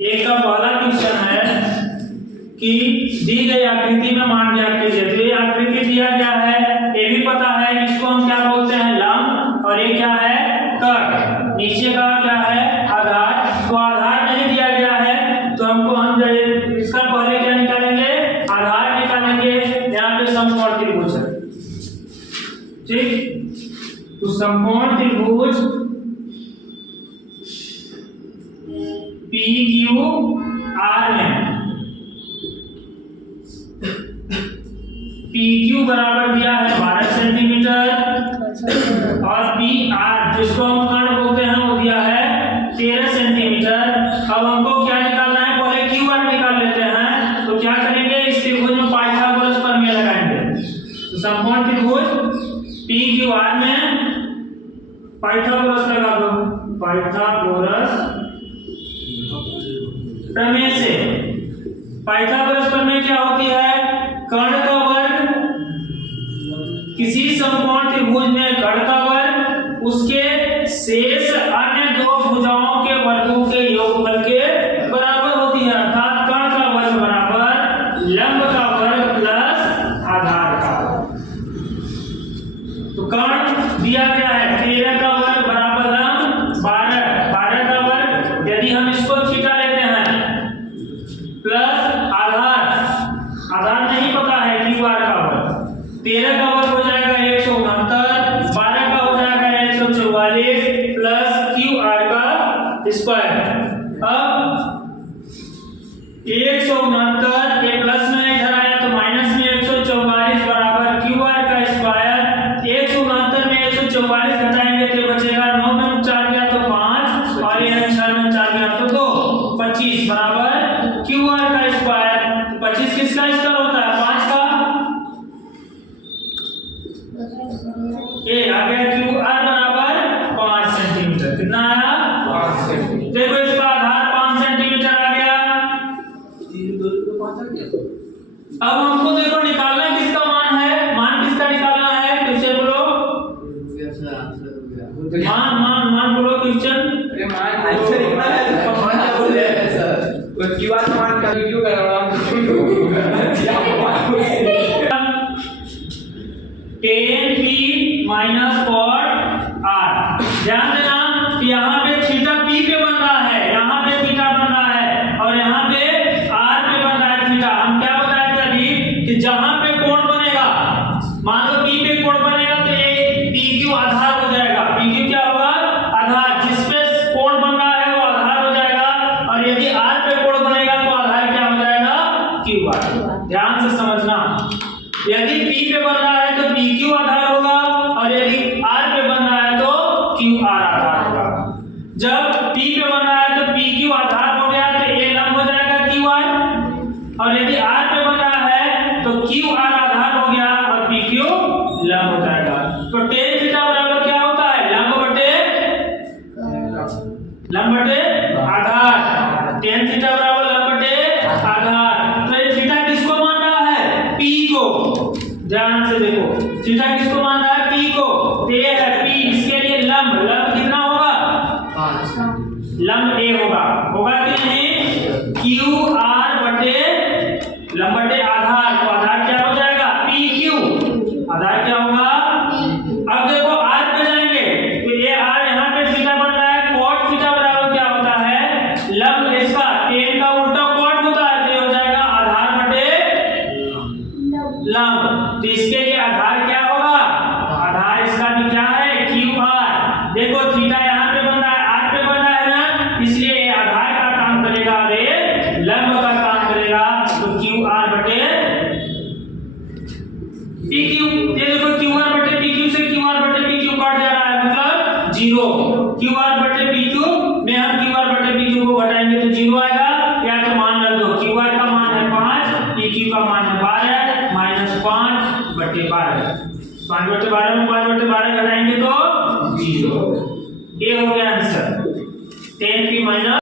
एक का पहला क्वेश्चन है कि दी गई आकृति में मान ज्ञात कीजिए। तो ये आकृति दिया गया है, ये भी पता है इसको हम क्या बोलते हैं, लंब, और ये क्या है, कर्ण। नीचे का क्या है, आधार। तो आधार नहीं दिया गया है तो हमको हम इसका पहले क्या निकालेंगे, आधार निकालेंगे। यहाँ पे समकोण त्रिभुज है, ठीक। तो समकोण त्रिभुज PQR में PQ बराबर दिया है 12 सेंटीमीटर और PR जिसको हम कर्ण बोलते हैं वो दिया है 13 सेंटीमीटर। अब हमको क्या निकालना है, पहले QR निकाल लेते हैं। तो क्या करेंगे, इस त्रिभुज में पाइथागोरस प्रमेय लगाएंगे। तो समकोण त्रिभुज PQR में पाइथागोरस लगा दो। पाइथागोरस प्रमेय से, पाइथागोरस प्रमेय क्या होती है, कर्ण का वर्ग, किसी समकोण त्रिभुज में कर्ण का वर्ग उसके शेष अन्य दो भुजाओं के वर्गों के योगफल के बराबर होती है। अर्थात कर्ण का वर्ग बराबर लंब का वर्ग प्लस आधार का। तो कर्ण दिया गया है 13 का वर्ग बराबर लंब 12 का वर्ग। यदि हम इसको थीटा लेते हैं प्लस आधार नहीं पता है QR का वर्ग, 13 का वर्ग हो जाएगा 169, 12 का हो जाएगा 144 प्लस QR का स्क्वायर। अब 169 ये प्लस में इधर आया तो माइनस में 144 बराबर QR का स्क्वायर। 169 में 144 घटाएंगे तो बचेगा 9 में 4 गया तो 5 और ये 6 में 4 गया तो 2, 25 बराबर QR का स्क्वायर। 25 किसका स्क्वायर होता है, 5 का। ये आ गया QR बराबर 5 सेंटीमीटर। कितना आया, 5 सेंटीमीटर। देखो इसका आधार 5 सेंटीमीटर आ गया। अब हमको देखो निकालना किसका मान है, मान किसका निकालना है, क्वेश्चन बोलो। मान बोलो क्वेश्चन। आंसर कितना है, मान क्या बोल रहे हैं सर, वो QR मान का वीडियो कर रहा हूं। 10p minus cot r। ध्यान देना कि यहाँ पे थीटा p पे बन रहा है, यहाँ पे थीटा बन रहा है और यहाँ पे r पे बन रहा है थीटा। हम क्या बताए थे अभी कि जहाँ पे कोण बनेगा, मान लो p पे कोण बनेगा तो ये PQ आधार हो जाएगा। PQ क्या होगा, आधार। जिस पे कोण बन रहा है वो आधार हो जाएगा। और यदि r पे कोण बनेगा तो आधार क्या हो जाएगा, QR। ध्यान से समझना, यदि p पे बन रहा है तो PQ आधार होगा और यदि r पे बन रहा है तो QR आधार होगा। जब p पे बन रहा है तो PQ आधार हो गया तो ये लंब हो जाएगा QR, और यदि r पे बन रहा है तो QR आधार हो गया और PQ लंब हो जाएगा। तो tan थीटा बराबर क्या होता है, लंब बटे आधार। tan थीटा बराबर लंब बटे आधार। तो ये थीटा किसको मान रहा है, P को। ध्यान से देखो, थीटा किसको मान रहा है, P को। तो ये है P, इसके लिए लंब कितना होगा, 5। लंब A होगा कि नहीं, QR बटे लंब बटे आधार। तो आधार क्या हो जाएगा, PQ। आधार क्या होगा, अब देखो R पे जाएंगे तो ये R यहाँ पे थीटा बन रहा है, cot थीटा बराबर क्या होता है, लंब इसका tan का उल्टा cot होता है, तो ये हो जाएगा आधार बटे लंब। तो इसके लिए आधार क्या होगा, आधार इसका भी क्या है, QR। देखो थीटा यहाँ पे बन रहा है, R पे बन रहा है ना, इसलिए ये आधार का काम करेगा और ये लंब का काम करेगा। तो QR बटे PQ। ये देखो QR बटे PQ से QR बटे PQ कट जा रहा है, मतलब 0। QR बटे PQ में हम QR बटे PQ को घटाएंगे तो 0 आएगा। या तो मान रख दो, QR का मान है 5, PQ का मान है 12 माइनस 5 बटे 12। 5 बटे 12 में 5 बटे 12 घटाएंगे तो 0। ये हो गया आंसर, 10p माइनस